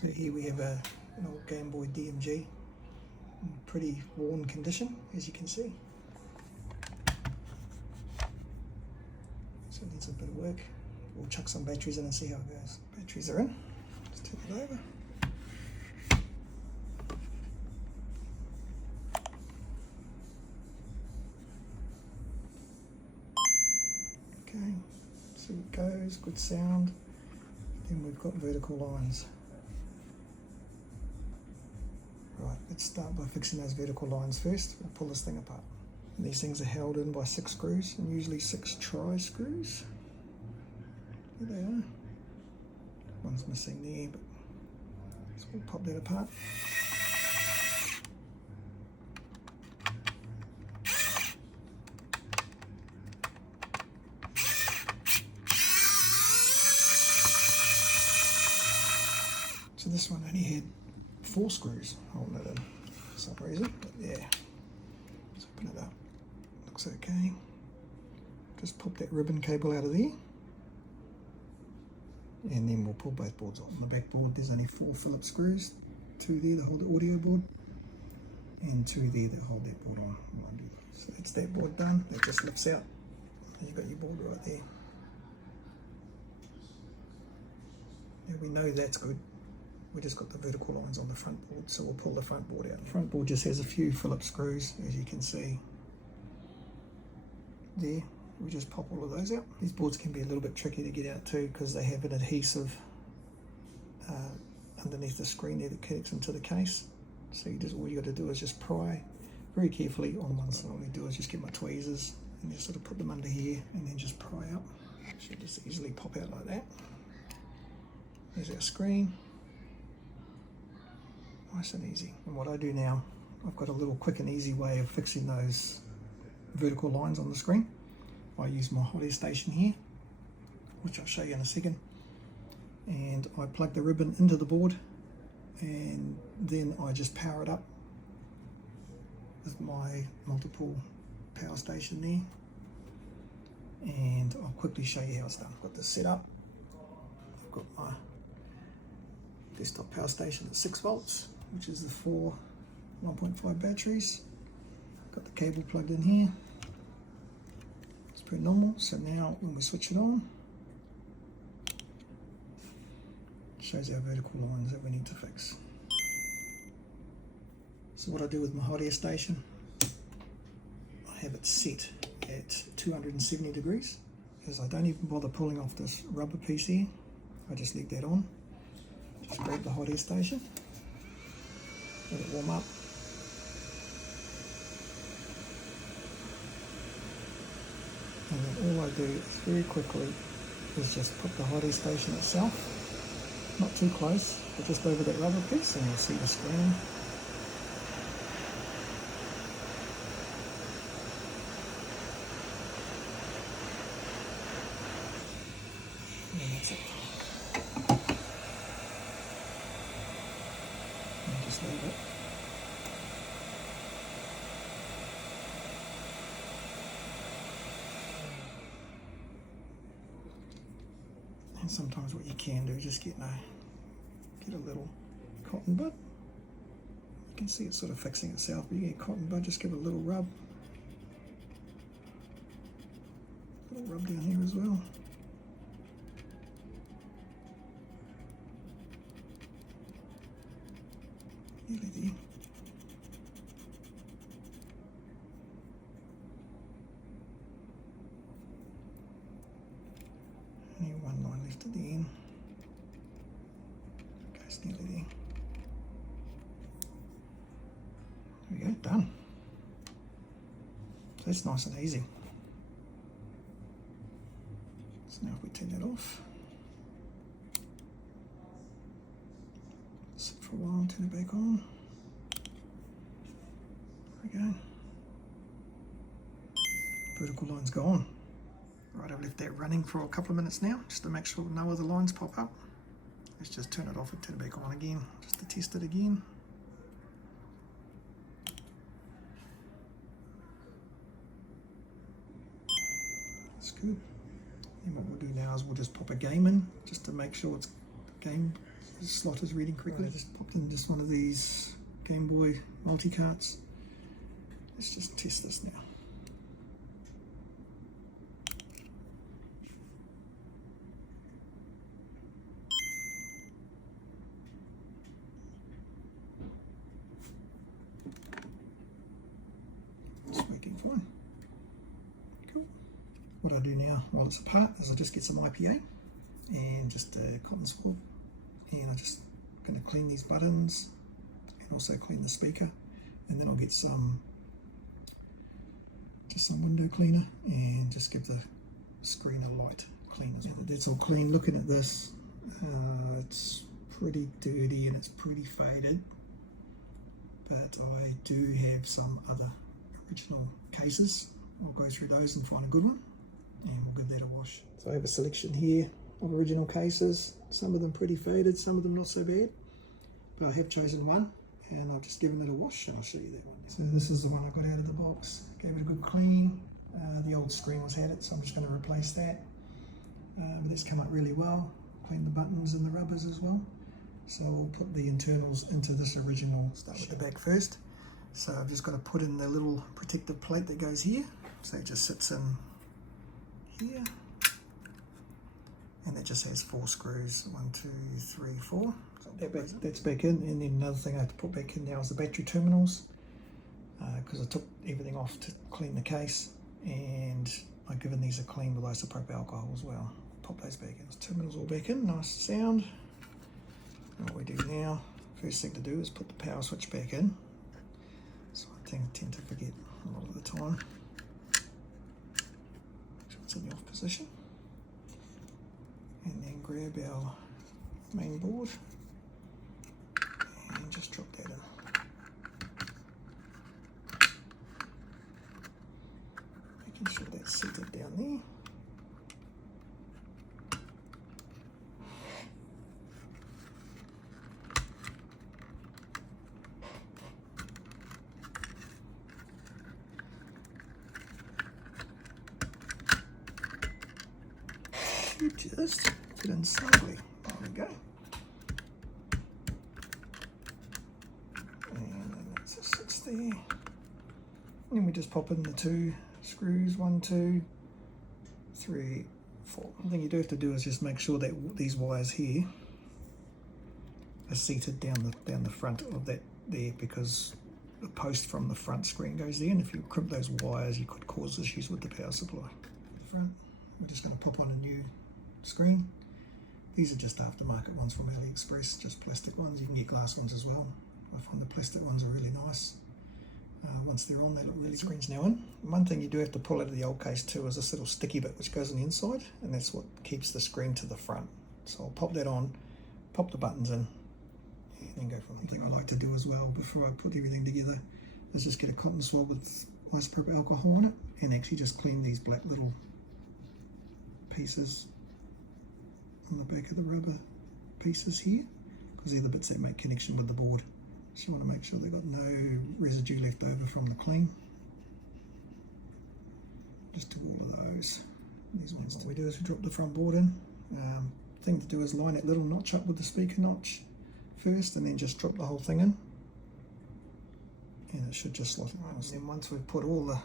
So here we have an old Game Boy DMG in pretty worn condition, as you can see. So it needs a bit of work. We'll chuck some batteries in and see how it goes. Batteries are in. Just turn it over. Okay, see it goes, good sound. Then we've got vertical lines. Right, let's start by fixing those vertical lines first. We'll pull this thing apart. And these things are held in by 6 screws, and usually 6 tri-screws. There they are. One's missing there, but so we'll pop that apart. So this one only had 4 screws holding it in for some reason, but yeah. Let's open it up. Looks okay. Just pop that ribbon cable out of there. And then we'll pull both boards off. On the back board there's only 4 Phillips screws. 2 there that hold the audio board. And 2 there that hold that board on. So that's that board done. That just lifts out. You've got your board right there. Now we know that's good. We just got the vertical lines on the front board, so we'll pull the front board out. The front board just has a few Phillips screws, as you can see. There, we just pop all of those out. These boards can be a little bit tricky to get out too, because they have an adhesive underneath the screen there that connects into the case. So all you got to do is just pry very carefully on one side. All we do is just get my tweezers and just sort of put them under here, and then just pry up. Should just easily pop out like that. There's our screen. Nice and easy. And what I do now, I've got a little quick and easy way of fixing those vertical lines on the screen. I use my hot air station here, which I'll show you in a second. And I plug the ribbon into the board, and then I just power it up with my multiple power station there. And I'll quickly show you how it's done. I've got this set up. I've got my desktop power station at 6 volts, which is the 4 1.5 batteries. Got the cable plugged in here. It's pretty normal. So now when we switch it on, it shows our vertical lines that we need to fix. So what I do with my hot air station, I have it set at 270 degrees, because I don't even bother pulling off this rubber piece here. I just leave that on. Just grab the hot air station, let it warm up. And then all I do is very quickly is just put the hot air station itself, not too close, but just over that rubber piece, and you'll see the screen. And that's it. Just leave it. And sometimes what you can do is just get a little cotton bud. You can see it's sort of fixing itself, but you get a cotton bud, just give it a little rub. A little rub down here as well. Nearly there. Only one line left at the end. Okay, it's nearly there. There we go, done. So that's nice and easy. So now if we turn that off, sit for a while, turn it back on. There we go. Vertical line's gone. Right, I've left that running for a couple of minutes now, just to make sure no other lines pop up. Let's just turn it off and turn it back on again, just to test it again. That's good. And what we'll do now is we'll just pop a game in, just to make sure it's game the slot is reading correctly. I just popped in just one of these Game Boy multi-carts. Let's just test this now. It's working fine. Cool. What I do now while it's apart is I just get some IPA and just a cotton swab, and I'm just going to clean these buttons and also clean the speaker, and then I'll get some window cleaner and just give the screen a light clean as well. That's all clean. Looking at this, it's pretty dirty and it's pretty faded, but I do have some other original cases. I'll go through those and find a good one, and we'll give that a wash. So I have a selection here of original cases, some of them pretty faded, some of them not so bad, but I have chosen one and I've just given it a wash, and I'll show you that one. So this is the one I got out of the box, gave it a good clean. The old screen was had it, so I'm just going to replace that. But it's come up really well, cleaned the buttons and the rubbers as well. So I'll put the internals into this original. Start with the back first. So I've just got to put in the little protective plate that goes here. So it just sits in here. And that just has 4 screws, 1, 2, 3, 4. So that's back in. And then another thing I have to put back in now is the battery terminals, because I took everything off to clean the case, and I've given these a clean with isopropyl alcohol as well. Pop those back in. Those terminals all back in, nice sound. And what we do now, first thing to do is put the power switch back in. So I tend to forget a lot of the time. So it's in the off position. And then grab our main board and just drop that in. Making sure that's seated down there. You just put it in slowly. There we go. And then that just sits there. And then we just pop in the 2 screws, 1, 2, 3, 4. One thing you do have to do is just make sure that these wires here are seated down the front of that there, because the post from the front screen goes there, and if you crimp those wires you could cause issues with the power supply. Front, we're just going to pop on a new screen. These are just aftermarket ones from AliExpress, just plastic ones. You can get glass ones as well. I find the plastic ones are really nice. Once they're on, they look really good. Screen's now in. One thing you do have to pull out of the old case too is this little sticky bit which goes on the inside, and that's what keeps the screen to the front. So I'll pop that on, pop the buttons in, and then go from there. One thing I like to do as well before I put everything together is just get a cotton swab with isopropyl alcohol on it, and actually just clean these black little pieces on the back of the rubber pieces here, because they're the bits that make connection with the board. So you want to make sure they've got no residue left over from the clean. Just do all of those. These ones. What we do is we drop the front board in. Thing to do is line that little notch up with the speaker notch first, and then just drop the whole thing in. And it should just slot in. And then once we've put all the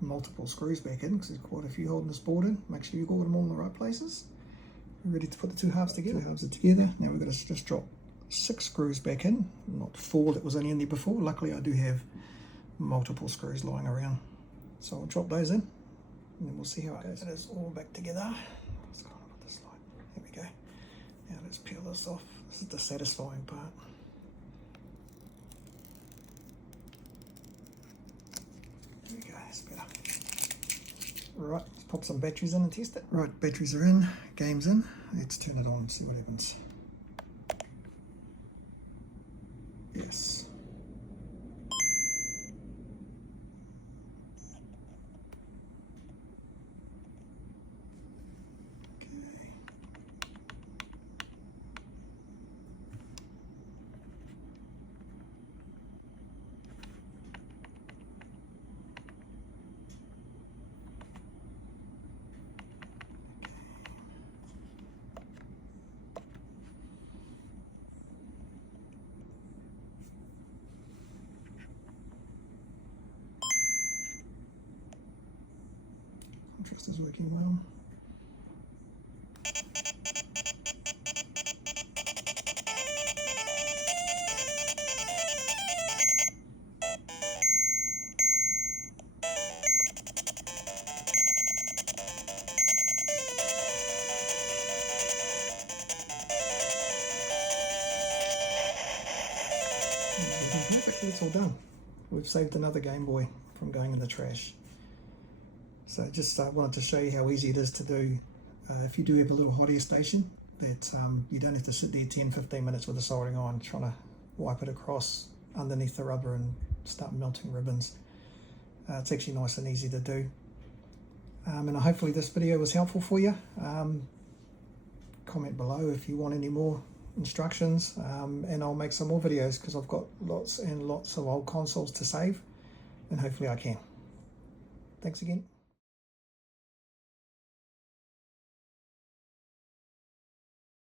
multiple screws back in, because there's quite a few holding this board in, make sure you've got them all in the right places. We're ready to put the 2 halves together. 2 halves are together. Now we're going to just drop 6 screws back in, not 4 that was only in there before. Luckily I do have multiple screws lying around. So I'll drop those in, and then we'll see how it goes. It is all back together. What's going on with this light? There we go. Now let's peel this off. This is the satisfying part. There we go, that's better. Right, let's pop some batteries in and test it. Right, batteries are in, game's in. Let's turn it on and see what happens. Yes. Okay. Trust is working well. Perfect, it's all done. We've saved another Game Boy from going in the trash. So just wanted to show you how easy it is to do. If you do have a little hot air station, that you don't have to sit there 10-15 minutes with a soldering iron trying to wipe it across underneath the rubber and start melting ribbons. It's actually nice and easy to do. And hopefully this video was helpful for you. Comment below if you want any more instructions, and I'll make some more videos because I've got lots and lots of old consoles to save, and hopefully I can. Thanks again.